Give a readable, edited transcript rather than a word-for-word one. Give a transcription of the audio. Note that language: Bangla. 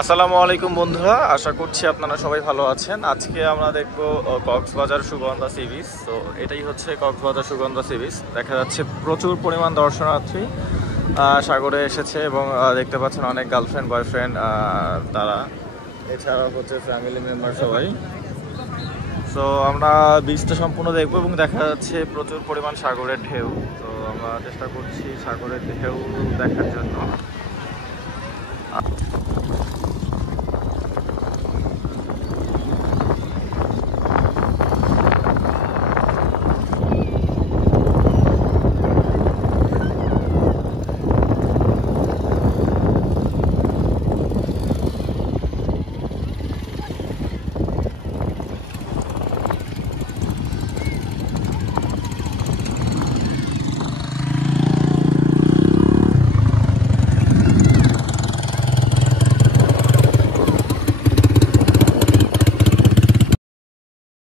আসসালামু আলাইকুম বন্ধুরা, আশা করছি আপনারা সবাই ভালো আছেন। আজকে আমরা দেখব কক্সবাজার সুগন্ধা সি বিচ। তো এটাই হচ্ছে কক্সবাজার সুগন্ধা সি বিচ। দেখা যাচ্ছে প্রচুর পরিমাণ দর্শনার্থী সাগরে এসেছে এবং দেখতে পাচ্ছেন অনেক গার্লফ্রেন্ড বয়ফ্রেন্ড তারা, এছাড়াও হচ্ছে ফ্যামিলি মেম্বার সবাই। সো আমরা বিচটা সম্পূর্ণ দেখবো এবং দেখা যাচ্ছে প্রচুর পরিমাণ সাগরের ঢেউ। তো আমরা চেষ্টা করছি সাগরের ঢেউ দেখার জন্য।